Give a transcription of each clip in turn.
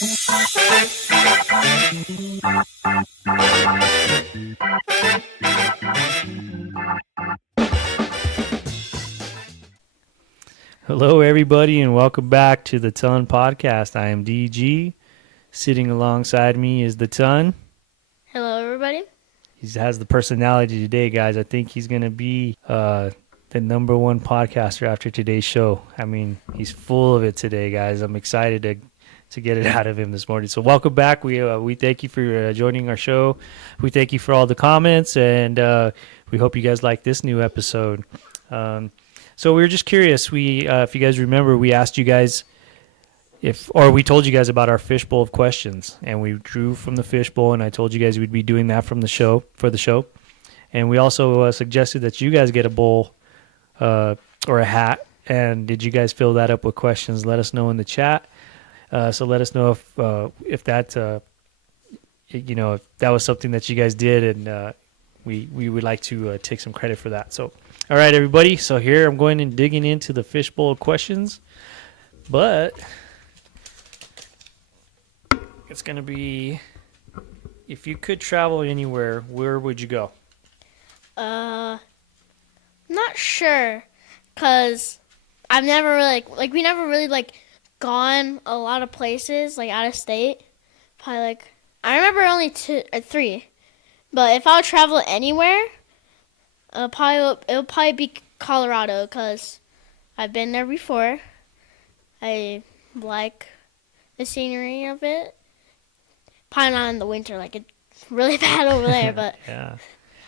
Hello, everybody, and welcome back to the Ton Podcast. I am DG. Sitting alongside me is the Ton. Hello, everybody. He has the personality today, guys. I think he's going to be the number one podcaster after today's show. I mean, he's full of it today, guys. I'm excited to get it out of him this morning. So welcome back. We thank you for joining our show. We thank you for all the comments, and we hope you guys like this new episode. So we were just curious. If you guys remember, we asked you guys we told you guys about our fishbowl of questions, and we drew from the fishbowl, and I told you guys we'd be doing that for the show. And we also suggested that you guys get a bowl or a hat. And did you guys fill that up with questions? Let us know in the chat. So let us know if that if that was something that you guys did, and we would like to take some credit for that. So. All right, everybody. So here I'm going and digging into the fishbowl of questions, but it's going to be, if you could travel anywhere, where would you go? Not sure, cause I've never really we never really gone a lot of places out of state. Probably I remember only 2 or 3, but if I would travel anywhere. It'll probably be Colorado, because I've been there before. I like the scenery of it. Probably not in the winter, it's really bad over there, but yeah.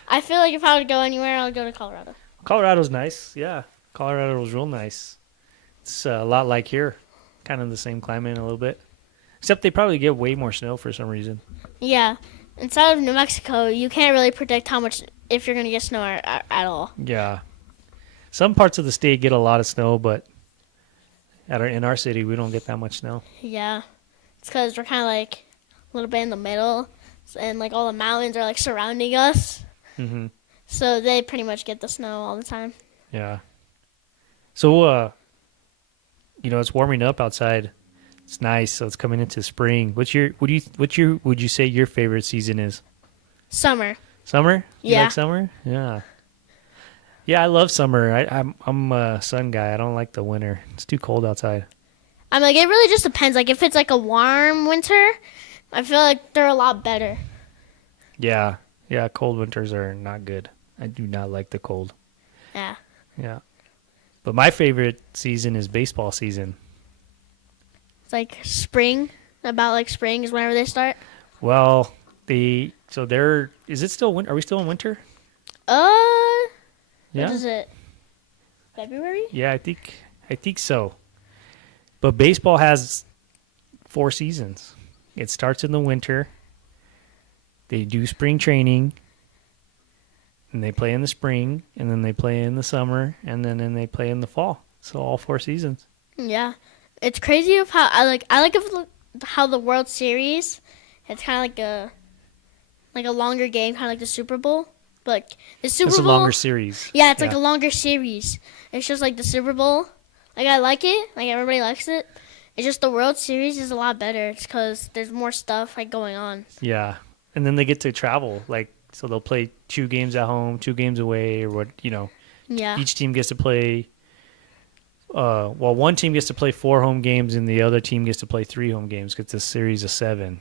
I feel like if I would go anywhere, I would go to Colorado. Colorado's nice, yeah. Colorado was real nice. It's a lot like here, kind of the same climate a little bit. Except they probably get way more snow for some reason. Yeah. Inside of New Mexico, you can't really predict if you're going to get snow at all. Yeah. Some parts of the state get a lot of snow, but in our city, we don't get that much snow. Yeah. It's because we're kind of a little bit in the middle, and all the mountains are surrounding us. Mm-hmm. So they pretty much get the snow all the time. Yeah. So, it's warming up outside. It's nice. So it's coming into spring. Would you say your favorite season is? Summer. Summer? You Yeah. like summer? Yeah. Yeah, I love summer. I'm a sun guy. I don't like the winter. It's too cold outside. It really just depends. If it's a warm winter, I feel like they're a lot better. Yeah. Yeah, cold winters are not good. I do not like the cold. Yeah. Yeah. But my favorite season is baseball season. It's spring. About spring is whenever they start. Well, is it still winter? Are we still in winter? Yeah. Yeah. What is it? February? Yeah, I think so. But baseball has 4 seasons. It starts in the winter. They do spring training, and they play in the spring, and then they play in the summer, and then they play in the fall. So all 4 seasons. Yeah. It's crazy of how how the World Series, it's kind of a longer game, kind of like the Super Bowl. But the Super Bowl. It's a longer series. Yeah, it's a longer series. It's just the Super Bowl. I like it. Everybody likes it. It's just the World Series is a lot better. It's because there's more stuff going on. Yeah. And then they get to travel. So they'll play 2 games at home, 2 games away, or what, Yeah. Each team gets to play. One team gets to play 4 home games, and the other team gets to play 3 home games. It's a series of 7.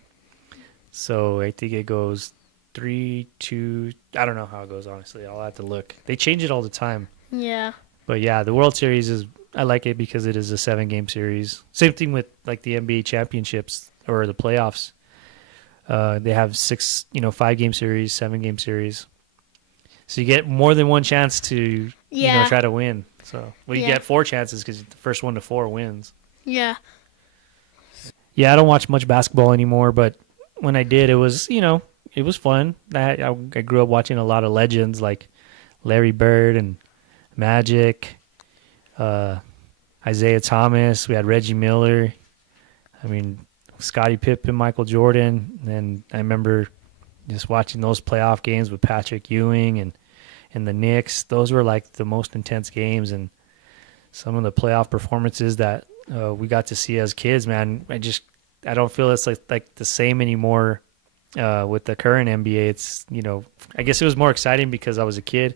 So I think it goes 3-2. I don't know how it goes, honestly. I'll have to look. They change it all the time. Yeah. But yeah, the World Series I like it because it is a 7-game series. Same thing with the NBA championships or the playoffs. They have 5-game series, 7-game series. So you get more than one chance to try to win. So you get 4 chances because the first 1 to 4 wins. Yeah. Yeah, I don't watch much basketball anymore, but when I did, it was it was fun. I grew up watching a lot of legends like Larry Bird and Magic, Isaiah Thomas. We had Reggie Miller. I mean, Scottie Pippen, Michael Jordan. And I remember just watching those playoff games with Patrick Ewing and the Knicks. Those were the most intense games, and some of the playoff performances that we got to see as kids, man. I don't feel it's like the same anymore with the current NBA. It's I guess it was more exciting because I was a kid,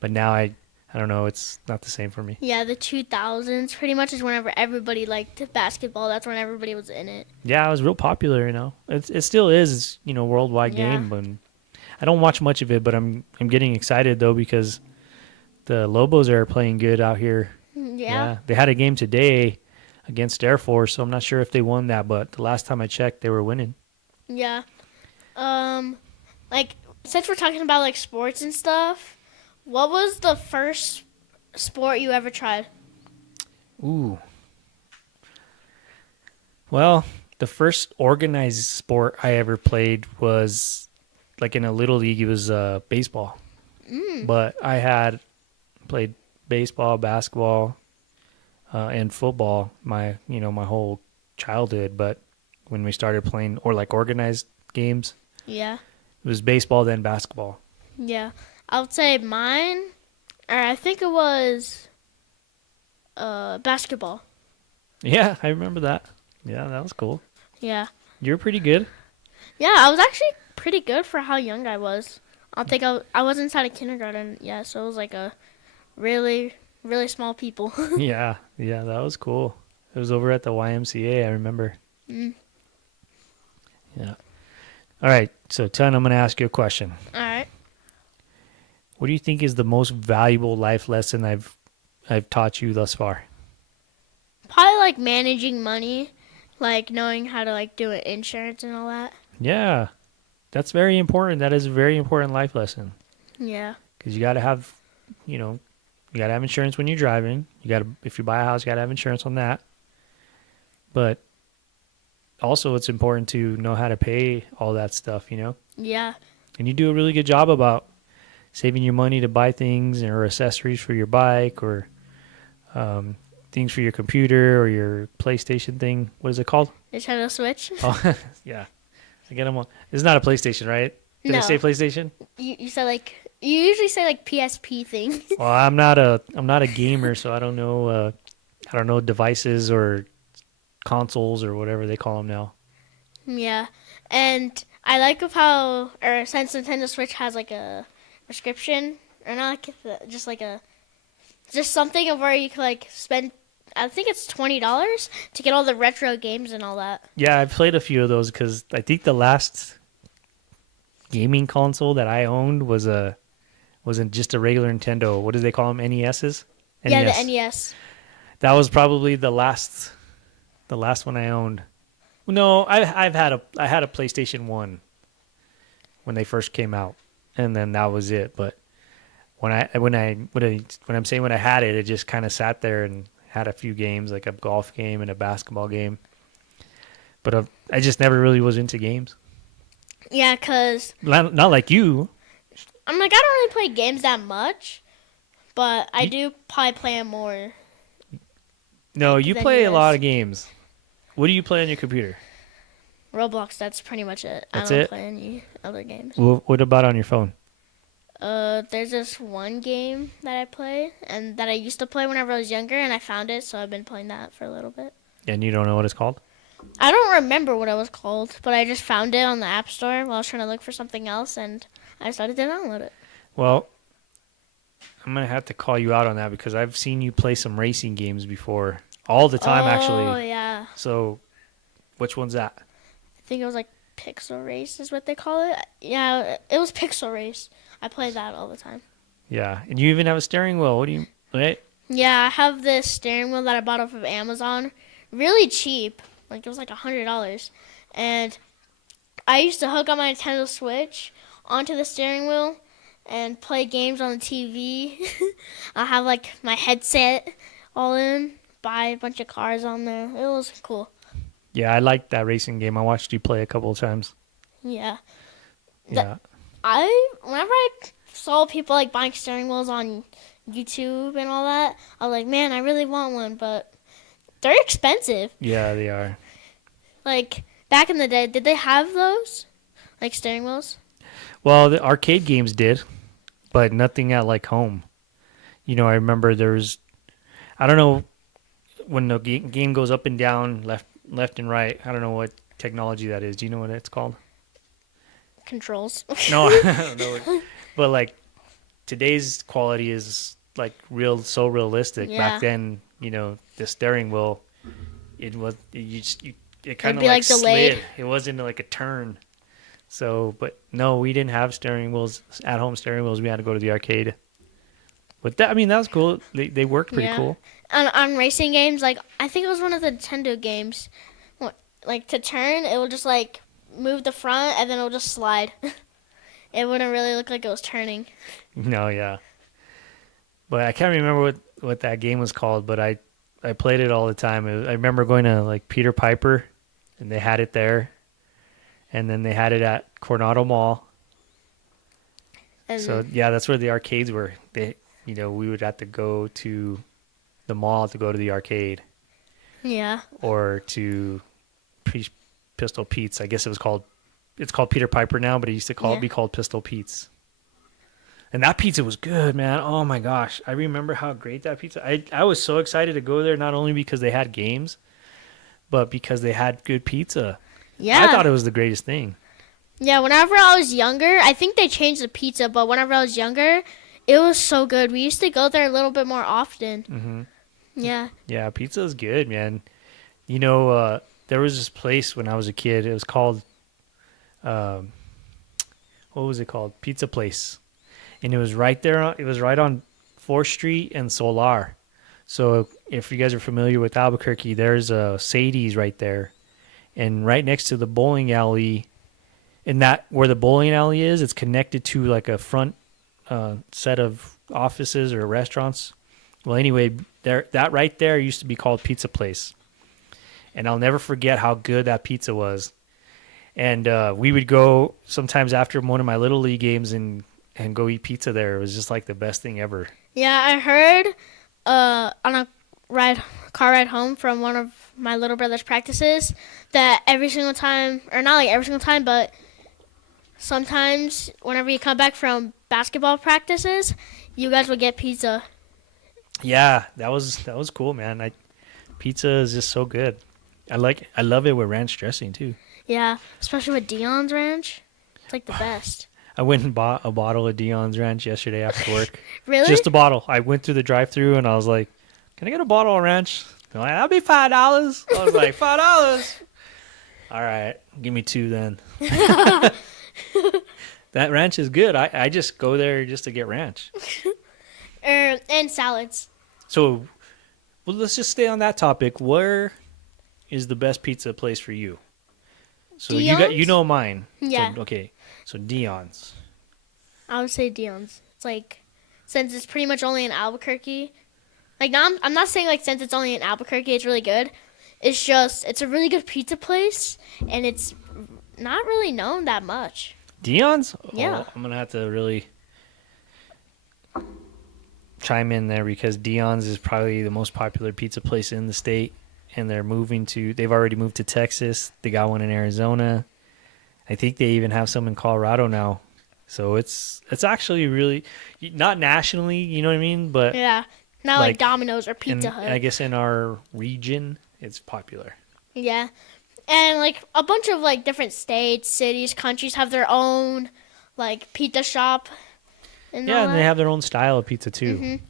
but now I don't know. It's not the same for me. Yeah, the 2000s pretty much is whenever everybody liked basketball. That's when everybody was in it. Yeah, it was real popular. It still is. Worldwide Yeah. game, but I don't watch much of it. But I'm getting excited though because the Lobos are playing good out here. Yeah. Yeah, they had a game today against Air Force, so I'm not sure if they won that, but the last time I checked, they were winning. Yeah. Like since we're talking about like sports and stuff, what was the first sport you ever tried? Ooh. Well, the first organized sport I ever played was like in a little league. It was baseball, but I had played baseball, basketball, and football my whole childhood. But when we started playing or like organized games, Yeah. it was baseball then basketball. Yeah. I would say mine, or I think it was basketball. Yeah, I remember that. Yeah, that was cool. Yeah. You were pretty good. Yeah, I was actually pretty good for how young I was. I think I was inside of kindergarten. Yeah, so it was like a really, really small people. Yeah, yeah, that was cool. It was over at the YMCA, I remember. Mm. Yeah. All right, so Ton, I'm going to ask you a question. All right. What do you think is the most valuable life lesson I've taught you thus far? Probably like managing money, like knowing how to like do insurance and all that. Yeah, that's very important. That is a very important life lesson Yeah. because you got to have, you got to have insurance when you're driving. You got to, if you buy a house, you got to have insurance on that. But also, it's important to know how to pay all that stuff. Yeah. And you do a really good job about saving your money to buy things or accessories for your bike or things for your computer or your PlayStation thing. What is it called? Nintendo Switch. Oh, yeah. I get them all. It's not a PlayStation, right? Did I No. say PlayStation? You said like you usually say like PSP things. Well, I'm not a gamer, so I don't know devices or consoles or whatever they call them now. Yeah, and I like of how, or since Nintendo Switch has like a prescription, or not like just something of where you can like spend. I think it's $20 to get all the retro games and all that. Yeah, I've played a few of those because I think the last gaming console that I owned wasn't just a regular Nintendo. What do they call them? NESs? Yeah, NES. the NES. That was probably the last one I owned. No, I had a PlayStation 1 when they first came out, and then that was it. But when I'm saying when I had it, it just kind of sat there and had a few games, like a golf game and a basketball game. But I just never really was into games. Yeah, cause Not like you. I'm like I don't really play games that much, but I do probably play them more. No, you Then play a yes. lot of games. What do you play on your computer? Roblox. That's pretty much it. That's I don't it? play any other games. What about on your phone? There's this one game that I play and that I used to play whenever I was younger, and I found it, so I've been playing that for a little bit. And you don't know what it's called? I don't remember what it was called, but I just found it on the App Store while I was trying to look for something else, and I decided to download it. Well, I'm going to have to call you out on that because I've seen you play some racing games before. All the time, Oh, actually. yeah. So, which one's that? I think it was like Pixel Race is what they call it. Yeah, it was Pixel Race. I play that all the time. Yeah. And you even have a steering wheel. What do you... Right? Yeah, I have this steering wheel that I bought off of Amazon. Really cheap. Like, it was like $100. And I used to hook up my Nintendo Switch onto the steering wheel and play games on the TV. I have like my headset all in, buy a bunch of cars on there. It was cool. Yeah, I liked that racing game. I watched you play a couple of times. Yeah. Yeah. Whenever I saw people like buying steering wheels on YouTube and all that, I was like, man, I really want one, but they're expensive. Yeah, they are. Like back in the day, did they have those? Like steering wheels? Well, the arcade games did, but nothing at like home. I remember I don't know, when the game goes up and down, left and right. I don't know what technology that is. Do you know what it's called? Controls. No, I don't know. But like today's quality is like so realistic. Back Yeah. then, the steering wheel, it kind It'd of be like like delayed. slid. It wasn't like a turn. So, but no, we didn't have steering wheels, at home steering wheels. We had to go to the arcade. But that, I mean, that was cool. They worked pretty Yeah. cool. On racing games, like I think it was one of the Nintendo games. Like to turn, it will just like move the front and then it'll just slide. It wouldn't really look like it was turning. No, yeah. But I can't remember what that game was called, but I played it all the time. I remember going to like Peter Piper, and they had it there, and then they had it at Coronado Mall. And So yeah, that's where the arcades were. We would have to go to the mall to go to the arcade, yeah. or to Pistol Pete's. I guess it's called Peter Piper now, but it used to be called Pistol Pete's. And that pizza was good, man. Oh my gosh. I remember how great that pizza. I was so excited to go there, not only because they had games, but because they had good pizza. Yeah. I thought it was the greatest thing. Yeah, whenever I was younger, I think they changed the pizza, but whenever I was younger, it was so good. We used to go there a little bit more often. Hmm. Yeah. Yeah, pizza is good, man. There was this place when I was a kid. It was called, what was it called? Pizza Place. And it was right there. It was right on 4th Street and Solar. So if you guys are familiar with Albuquerque, there's a Sadie's right there. And right next to the bowling alley, where the bowling alley is, it's connected to like a front set of offices or restaurants. Well, anyway, that right there used to be called Pizza Place. And I'll never forget how good that pizza was. And we would go sometimes after one of my Little League games and go eat pizza there. It was just like the best thing ever. Yeah, I heard on a car ride home from one of my little brother's practices that every single time, or not like every single time, but sometimes whenever you come back from basketball practices, you guys would get pizza. Yeah, that was cool, man. Pizza is just so good. I love it with ranch dressing too. Yeah, especially with Dion's Ranch. It's like the best. I went and bought a bottle of Dion's Ranch yesterday after work. Really? Just a bottle. I went through the drive-thru and I was like, "Can I get a bottle of ranch?" They're like, "That'll be $5." I was like, $5. All right, give me 2 then. That ranch is good. I just go there just to get ranch. And salads. So, well, let's just stay on that topic. Where is the best pizza place for you? So Dion's? you know mine. Yeah. So, okay. So Dion's. I would say Dion's. It's like, since it's pretty much only in Albuquerque. Like, now I'm not saying like since it's only in Albuquerque, it's really good. It's just, it's a really good pizza place, and it's not really known that much. Dion's? Yeah. Oh, I'm gonna have to really chime in there because Dion's is probably the most popular pizza place in the state, and they've already moved to Texas. They got one in Arizona. I think they even have some in Colorado now. So it's actually really not nationally, you know what I mean? But Yeah. Not like Domino's or Pizza Hut. I guess in our region, it's popular. Yeah. And like a bunch of like different states, cities, countries have their own like pizza shop. And Yeah, all and they that. have their own style of pizza too.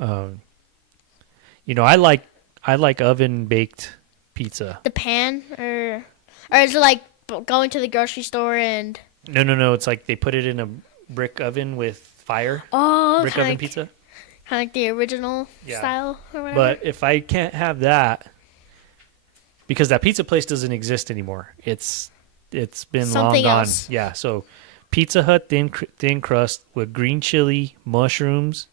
Mhm. I like oven baked pizza. The pan or is it like going to the grocery store and No. It's like they put it in a brick oven with fire. Brick oven pizza. Kind of like the original Yeah. style or whatever. But if I can't have that, because that pizza place doesn't exist anymore. It's been Something long else. gone. Yeah. So Pizza Hut thin crust with green chili, mushrooms,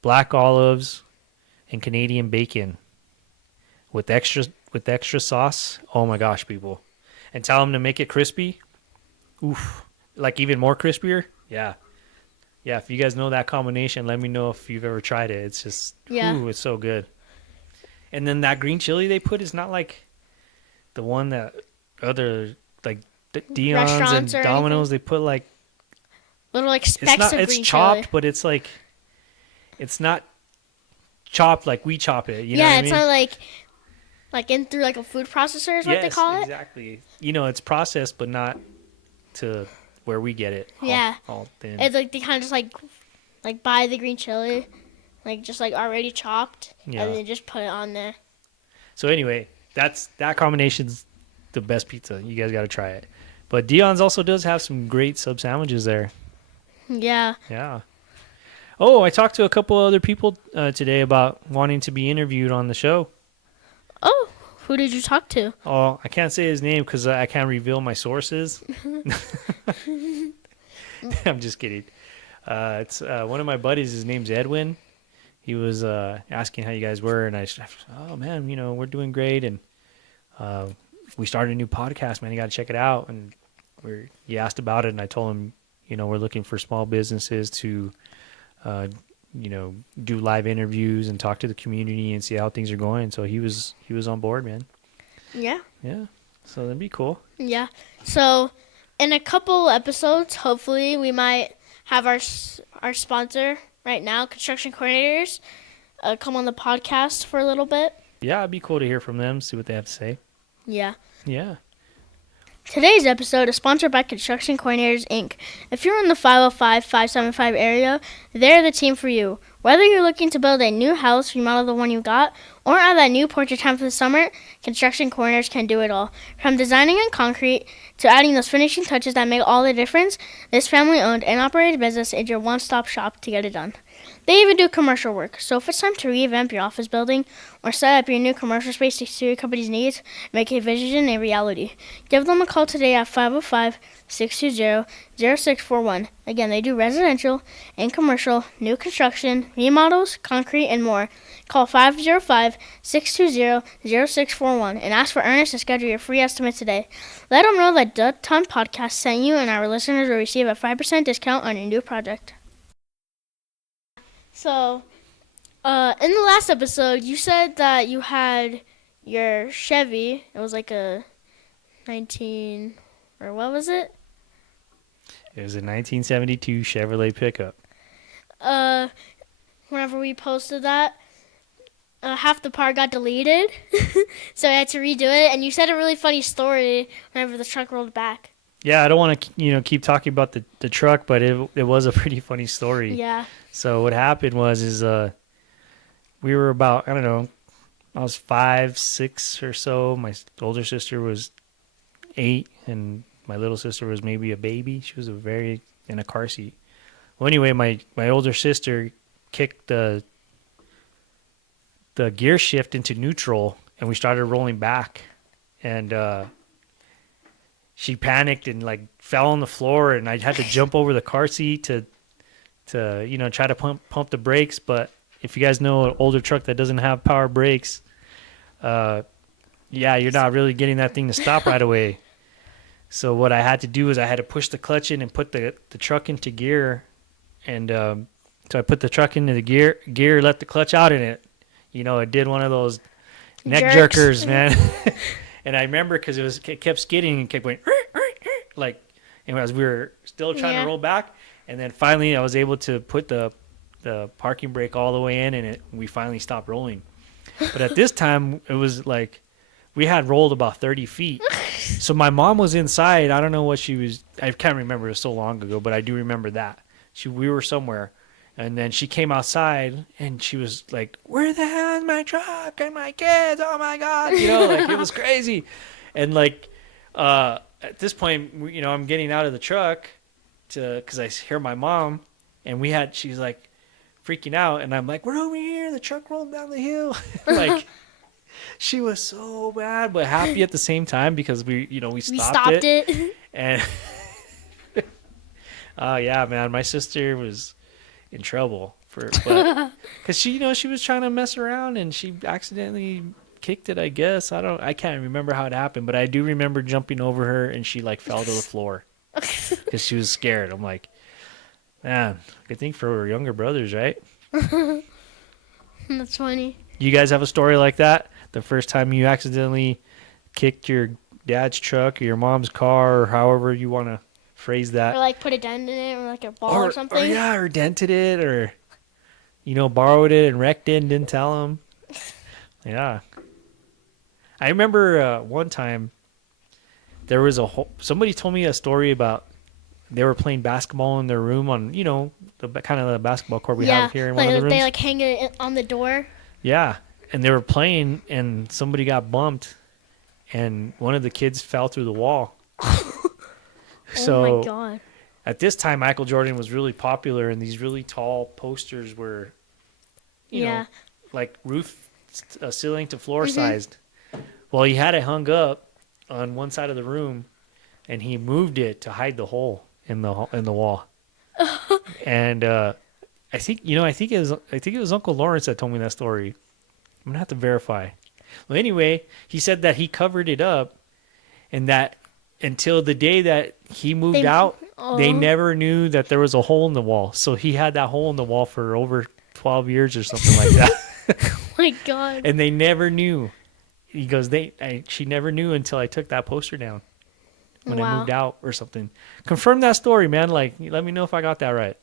black olives, and Canadian bacon with extra sauce. Oh my gosh, people! And tell them to make it crispy. Oof, like even more crispier. Yeah. Yeah, if you guys know that combination, let me know if you've ever tried it. It's just, it's so good. And then that green chili they put is not like the one that other, like Dion's and Restaurants or Domino's, they put like, little like specks of it's green chopped, chili. but it's like, it's not chopped like we chop it. You know what I It's mean? not like Like in through like a food processor is what they Yes, call it. exactly. You know, it's processed, but not to where we get it. Yeah. All thin. It's like they kind of just like buy the green chili, like just like already chopped, Yeah. and then just put it on there. So anyway, that combination's the best pizza. You guys got to try it. But Dion's also does have some great sub sandwiches there. Yeah. Yeah. Oh, I talked to a couple other people today about wanting to be interviewed on the show. Oh, who did you talk to? Oh, I can't say his name because I can't reveal my sources. I'm just kidding. It's one of my buddies. His name's Edwin. He was asking how you guys were, and oh man, we're doing great, and we started a new podcast, man. You got to check it out. And he asked about it, and I told him, we're looking for small businesses to, do live interviews and talk to the community and see how things are going. So he was on board, man. Yeah. Yeah. So that'd be cool. Yeah. So, in a couple episodes, hopefully, we might have our sponsor right now, Construction Coordinators, come on the podcast for a little bit. Yeah, it'd be cool to hear from them, see what they have to say. Yeah. Yeah. Today's episode is sponsored by Construction Coordinators, Inc. If you're in the 505-575 area, they're the team for you. Whether you're looking to build a new house, remodel the one you got, or add that new porch or time for the summer, Construction Coordinators can do it all. From designing in concrete to adding those finishing touches that make all the difference, this family-owned and operated business is your one-stop shop to get it done. They even do commercial work, so if it's time to revamp your office building or set up your new commercial space to suit your company's needs, make a vision a reality. Give them a call today at 505-620-0641. Again, they do residential and commercial, new construction, remodels, concrete, and more. Call 505-620-0641 and ask for Ernest to schedule your free estimate today. Let them know that The Ton Podcast sent you, and our listeners will receive a 5% discount on your new project. So, in the last episode, you said that you had your Chevy. It was like a 19, or what was it? It was a 1972 Chevrolet pickup. Whenever we posted that, half the part got deleted, so I had to redo it. And you said a really funny story whenever the truck rolled back. Yeah, I don't want to, keep talking about the truck, but it was a pretty funny story. Yeah. So what happened was we were about, I don't know, I was 5, 6 or so. My older sister was 8, and my little sister was maybe a baby. She was in a car seat. Well, anyway, my older sister kicked the gear shift into neutral, and we started rolling back, and she panicked and like fell on the floor, and I had to jump over the car seat to try to pump the brakes. But if you guys know an older truck that doesn't have power brakes, you're not really getting that thing to stop right away. So what I had to do is I had to push the clutch in and put the truck into gear. And so I put the truck into the gear, let the clutch out in it. It did one of those neck jerkers, man. And I remember because it kept skidding and kept going, like, and as we were still trying to roll back. And then finally I was able to put the parking brake all the way in, and we finally stopped rolling. But at this time, it was like we had rolled about 30 feet. So my mom was inside. I don't know what she was. I can't remember. It was so long ago, but I do remember that. We were somewhere. And then she came outside, and she was like, where the hell is my truck and my kids? Oh, my God. Like, it was crazy. And, like, at this point, I'm getting out of the truck because I hear my mom, and she's like freaking out, and I'm like, we're over here, the truck rolled down the hill. Like, she was so bad but happy at the same time because we stopped it. And oh yeah, man, my sister was in trouble because she was trying to mess around, and she accidentally kicked it, I guess. I can't remember how it happened, but I do remember jumping over her, and she like fell to the floor because she was scared. I'm like, man, good thing for younger brothers, right? That's funny. You guys have a story like that? The first time you accidentally kicked your dad's truck or your mom's car, or however you want to phrase that. Or like put a dent in it, or like a ball or something. Or dented it, or borrowed it and wrecked it and didn't tell them. Yeah. I remember one time there was somebody told me a story about they were playing basketball in their room on, the kind of the basketball court we Yeah, have here in one of the like they rooms. like hang it on the door. Yeah. And they were playing and somebody got bumped and one of the kids fell through the wall. Oh my So god. at this time, Michael Jordan was really popular and these really tall posters were, you Yeah. know, like roof, ceiling to floor Mhm. sized. Well, he had it hung up on one side of the room and he moved it to hide the hole in the wall. And I think it was Uncle Lawrence that told me that story. I'm gonna have to verify. Well, anyway, he said that he covered it up, and that until the day that he moved They out, they oh, never knew that there was a hole in the wall. So he had that hole in the wall for over 12 years or something like that, oh my god. and they never knew. He goes, she never knew until I took that poster down when I Wow. moved out or something. Confirm that story, man. Like, let me know if I got that right.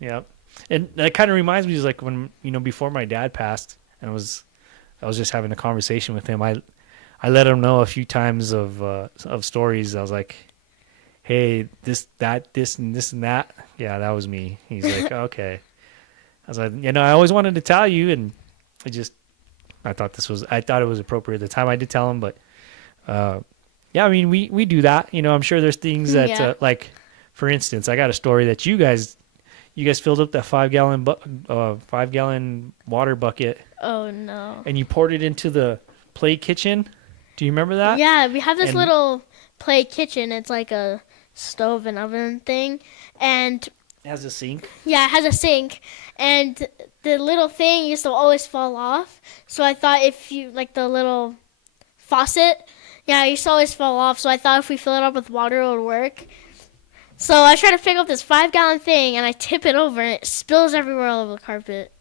Yeah. And that kind of reminds me is like when, before my dad passed and I was just having a conversation with him. I let him know a few times of stories. I was like, "Hey, this, that, this, and this and that." Yeah, that was me. He's like, "Okay." I was like, I always wanted to tell you, and I thought it was appropriate at the time. I did tell him, but yeah, I mean, we do that. I'm sure there's things that Yeah. like, for instance, I got a story that you guys filled up that 5-gallon water bucket Oh no. and you poured it into the play kitchen. Do you remember that? Yeah, we have this And little play kitchen. It's like a stove and oven thing, and it has a sink. yeah, it has a sink, and the little thing used to always fall off. So I thought if you like the little faucet, yeah, it used to always fall off. So I thought if we fill it up with water, it would work. So I try to pick up this 5-gallon thing, and I tip it over, and it spills everywhere all over the carpet.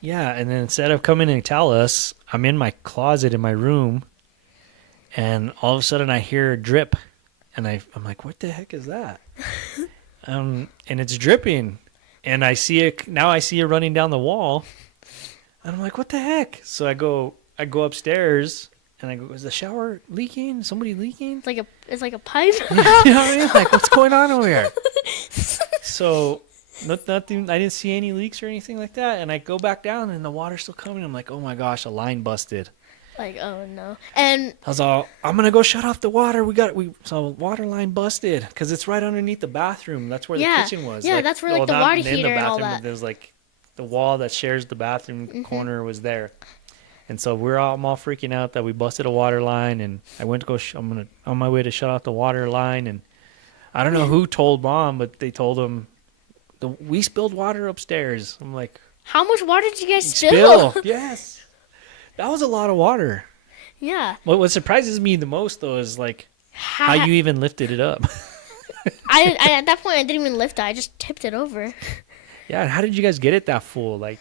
Yeah, and then instead of coming and tell us, I'm in my closet in my room, and all of a sudden I hear a drip, and I'm like, what the heck is that? And it's dripping, and I see it now. I see it running down the wall, and I'm like, what the heck? So I go upstairs, and I go, is the shower leaking? Somebody leaking? It's like a pipe. You know what I mean? Like, what's going on over here? So, nothing. I didn't see any leaks or anything like that. And I go back down, and the water's still coming. I'm like, oh my gosh, a line busted. Like, oh no. And I was all, I'm gonna go shut off the water. So water line busted because it's right underneath the bathroom. That's where Yeah. the kitchen was. Yeah, that's where, like, the not water in the heater and all bathroom, that. but there's like the wall that shares the bathroom corner was there. And so I'm all freaking out that we busted a water line, and I went to go. I'm on my way to shut off the water line, and I don't know who told Mom, but they told him we spilled water upstairs. I'm like, how much water did you guys spill? Yes, that was a lot of water. Yeah. What surprises me the most though is like how you even lifted it up. I at that point I didn't even lift it. I just tipped it over. Yeah, and how did you guys get it that full? Like,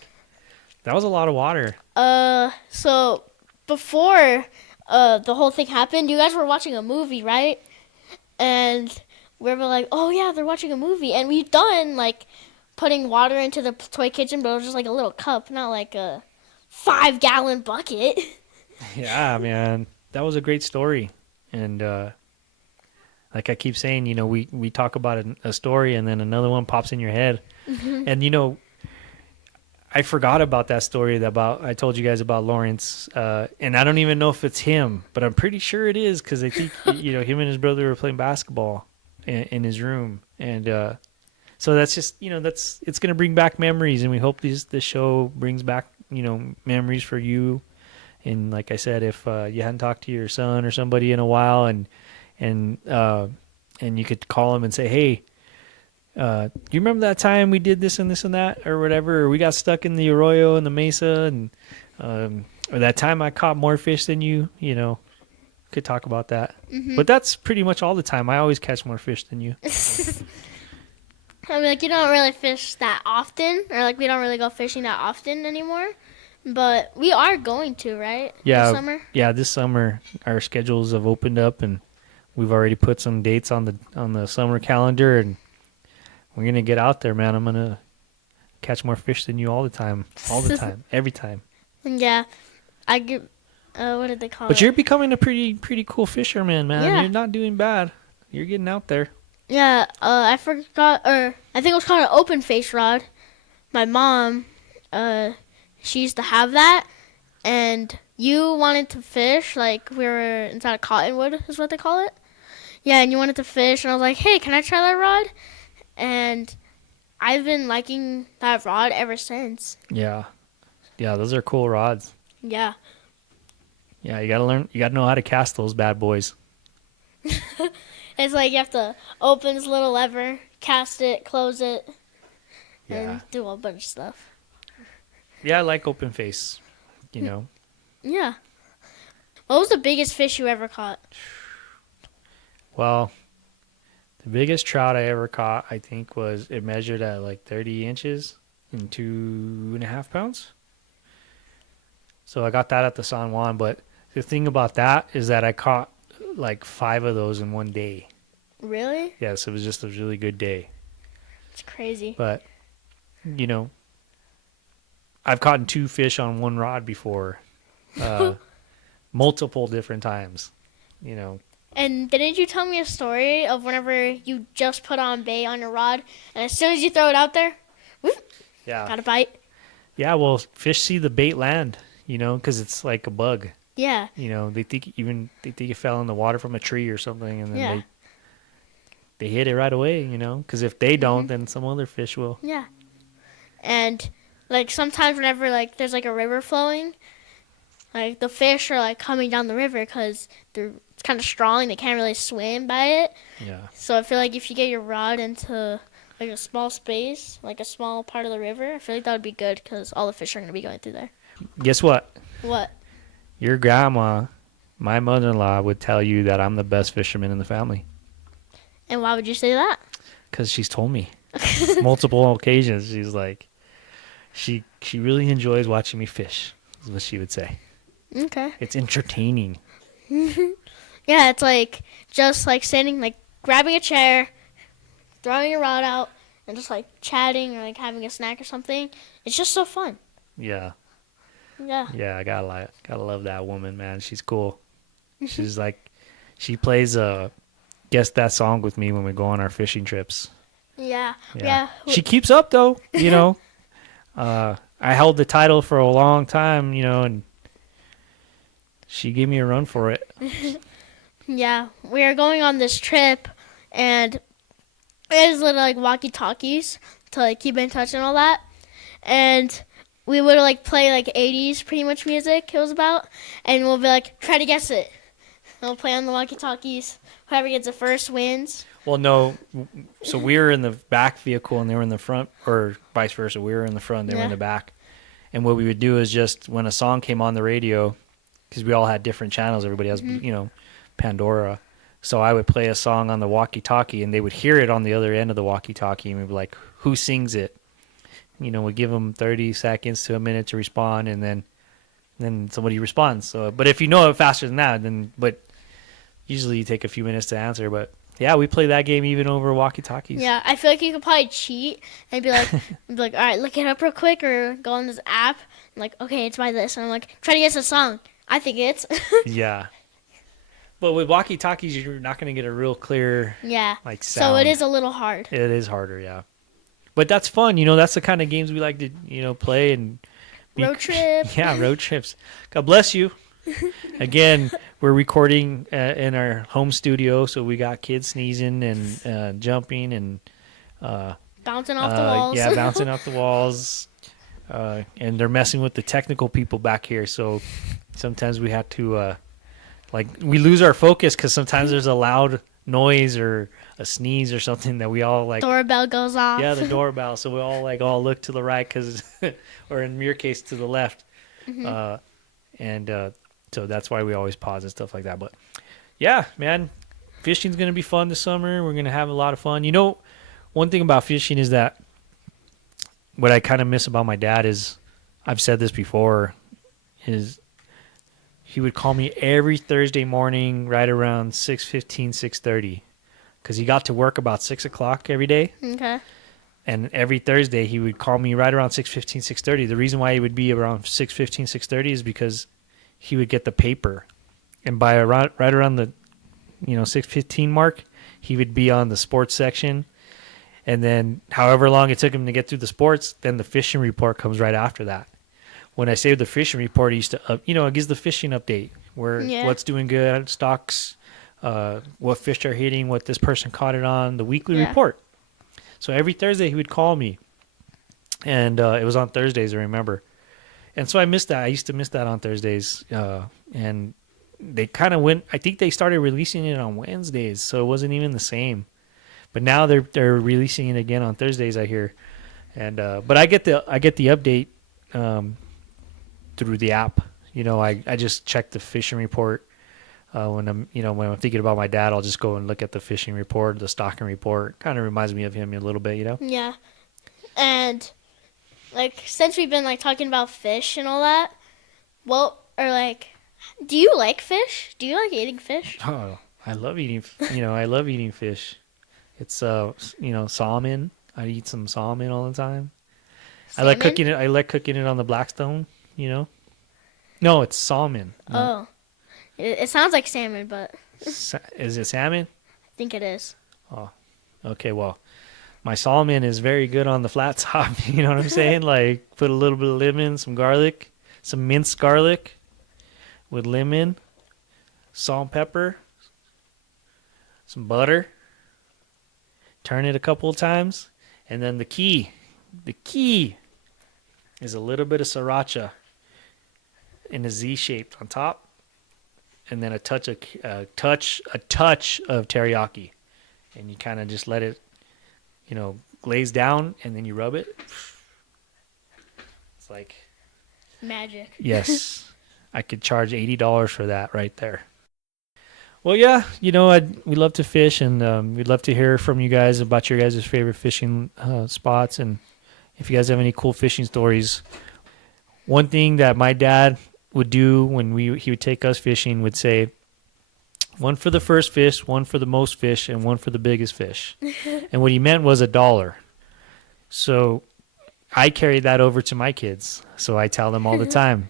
that was a lot of water. So before the whole thing happened, you guys were watching a movie, right? And we were like, oh yeah, they're watching a movie, and we've done like putting water into the toy kitchen, but it was just like a little cup, not like a 5-gallon bucket. Yeah, man, that was a great story. And like I keep saying, we talk about a story, and then another one pops in your head. And I forgot about that story I told you guys about Lawrence, and I don't even know if it's him, but I'm pretty sure it is because I think him and his brother were playing basketball in his room, and so that's just it's gonna bring back memories, and we hope this show brings back memories for you. And like I said, if you hadn't talked to your son or somebody in a while, and you could call him and say, hey. Do you remember that time we did this and this and that or whatever? Or we got stuck in the arroyo and the mesa, and or that time I caught more fish than you. Could talk about that. But that's pretty much all the time. I always catch more fish than you. I mean, like, you don't really fish that often, or like we don't really go fishing that often anymore. But we are going to, right? Yeah, This summer. yeah. This summer our schedules have opened up, and we've already put some dates on the summer calendar, and we're gonna get out there, man. I'm gonna catch more fish than you all the time, every time. Yeah, I give. what did they call But it? you're becoming a pretty cool fisherman, man. Yeah. You're not doing bad. You're getting out there. Yeah, I forgot, or I think it was called an open face rod. My mom, she used to have that, and you wanted to fish, like we were inside of Cottonwood, is what they call it. Yeah, and you wanted to fish, and I was like, hey, can I try that rod? And I've been liking that rod ever since. Yeah. Yeah, those are cool rods. Yeah. Yeah, you gotta learn. You gotta know how to cast those bad boys. It's like you have to open this little lever, cast it, close it, Yeah. and do a bunch of stuff. Yeah, I like open face. You know. Yeah. What was the biggest fish you ever caught? Well, the biggest trout I ever caught, I think, was it measured at like 30 inches and 2.5 pounds. So I got that at the San Juan. But the thing about that is that I caught like 5 of those in one day. Really? Yes, it was just a really good day. It's crazy. But, you know, I've caught 2 fish on one rod before, multiple different times, you know. And didn't you tell me a story of whenever you just put on bait on your rod, and as soon as you throw it out there, whoop, Yeah. got a bite? Yeah, well, fish see the bait land, you know, because it's like a bug. Yeah. You know, they think it fell in the water from a tree or something, and then Yeah. they hit it right away, you know, because if they don't, then some other fish will. Yeah. And like sometimes whenever like there's like a river flowing, like the fish are like coming down the river because it's kind of strong. They can't really swim by it. Yeah. So I feel like if you get your rod into like a small space, like a small part of the river, I feel like that would be good because all the fish are going to be going through there. Guess what? What? Your grandma, my mother-in-law, would tell you that I'm the best fisherman in the family And why would you say that? because she's told me multiple occasions. She's like, she really enjoys watching me fish, is what she would say. Okay. It's entertaining. Yeah, it's like just like standing, like grabbing a chair, throwing your rod out, and just like chatting or like having a snack or something. It's just so fun. Yeah. Yeah. Yeah, I gotta love that woman, man. She's cool. She's like, she plays guess that song with me when we go on our fishing trips. Yeah. Yeah. She keeps up though, you know. I held the title for a long time, you know, and she gave me a run for it. Yeah. We are going on this trip, and there's little like walkie-talkies to like keep in touch and all that. And we would like play like 80s pretty much music it was about, and we'll be like, try to guess it. And we'll play on the walkie-talkies. Whoever gets it first wins. Well, no, so we were in the back vehicle and they were in the front, or vice versa. We were in the front, they were in the back. And what we would do is just when a song came on the radio, because we all had different channels, everybody has, you know, Pandora. So I would play a song on the walkie-talkie and they would hear it on the other end of the walkie-talkie and we'd be like, who sings it? You know, we give them 30 seconds to a minute to respond, and then somebody responds. So, but if you know it faster than that, but usually you take a few minutes to answer. But yeah, we play that game even over walkie-talkies. Yeah, I feel like you could probably cheat and be like, all right, look it up real quick, or go on this app. I'm like, okay, it's by this, and I'm like, try to guess a song. I think it's. Yeah. But with walkie-talkies, you're not going to get a real clear Yeah. like So sound. it is a little hard. It is harder, yeah. But that's fun, you know. That's the kind of games we like to, you know, play and Road trip. Yeah, road trips. God bless you. Again, we're recording in our home studio, so we got kids sneezing and jumping and Bouncing off the walls. Yeah, bouncing off the walls. And they're messing with the technical people back here, so sometimes we have to like we lose our focus because sometimes there's a loud noise or a sneeze or something that we all like. Doorbell goes off. Yeah, the doorbell. So we all look to the right because, or in your case, to the left. So that's why we always pause and stuff like that. But yeah, man, fishing's going to be fun this summer. We're going to have a lot of fun. You know, one thing about fishing is that what I kind of miss about my dad is, I've said this before, is he would call me every Thursday morning right around 6:15, 6:30. Because he got to work about 6 o'clock every day. Okay. And every Thursday he would call me right around 6:15, 6:30. The reason why he would be around 6:15, 6:30 is because he would get the paper, and by around right around the 6:15 mark, he would be on the sports section. And then however long it took him to get through the sports, then the fishing report comes right after that. When I say the fishing report, he used to, it gives the fishing update where what's doing good, stocks, what fish are hitting, what this person caught it on, the weekly report. So every Thursday he would call me, and it was on Thursdays, I remember. And so I missed that. I used to miss that on Thursdays, and they kind of went. I think they started releasing it on Wednesdays, so it wasn't even the same. But now they're releasing it again on Thursdays, I hear. And but I get the update through the app. I just check the fishing report when I'm thinking about my dad. I'll just go and look at the fishing report, the stocking report. Kind of reminds me of him a little bit, Yeah, and since we've been talking about fish and all that, do you like fish? Do you like eating fish? Oh, I love eating. I love eating fish. It's salmon. I eat some salmon all the time. Salmon? I like cooking it on the Blackstone. No, it's salmon. Oh, it sounds like salmon, but is it salmon? I think it is. Oh, okay. Well, my salmon is very good on the flat top. You know what I'm saying? Put a little bit of lemon, some garlic, some minced garlic with lemon, salt and pepper, some butter. Turn it a couple of times, and then the key is a little bit of sriracha in a Z shaped on top, and then a touch of teriyaki, and you kind of just let it, glaze down, and then you rub it. It's like magic. Yes, I could charge $80 for that right there. Well, yeah, we love to fish, and we'd love to hear from you guys about your guys' favorite fishing spots, and if you guys have any cool fishing stories. One thing that my dad would do when he would take us fishing would say, one for the first fish, one for the most fish, and one for the biggest fish. And what he meant was $1. So I carried that over to my kids. So I tell them all the time,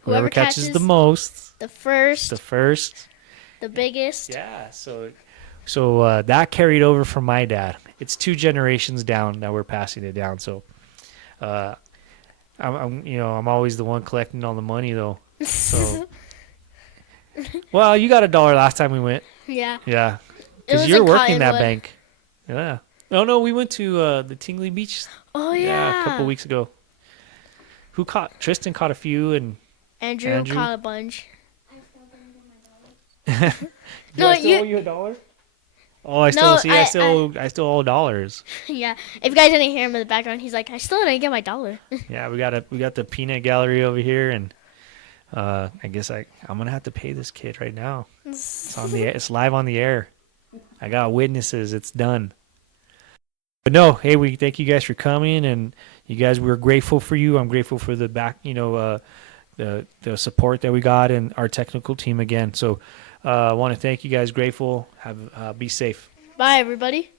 whoever catches the most, the first, the biggest. Yeah, so that carried over from my dad. It's 2 generations down that we're passing it down. So, I'm always the one collecting all the money though. So, well, you got $1 last time we went. Yeah. Yeah, because you're working that bank. Yeah. No, we went to the Tingley Beach. Oh yeah. A couple weeks ago. Tristan caught a few, and Andrew caught a bunch. Do I still owe you $1? Oh, I still owe dollars. Yeah, if you guys didn't hear him in the background, he's like, I still didn't get my $1. Yeah, we got the peanut gallery over here, and I guess I'm gonna have to pay this kid right now. It's live on the air. I got witnesses. It's done. But no, hey, we thank you guys for coming, and you guys, we're grateful for you. I'm grateful for the the support that we got and our technical team again. So I want to thank you guys. Grateful. Be safe. Bye, everybody.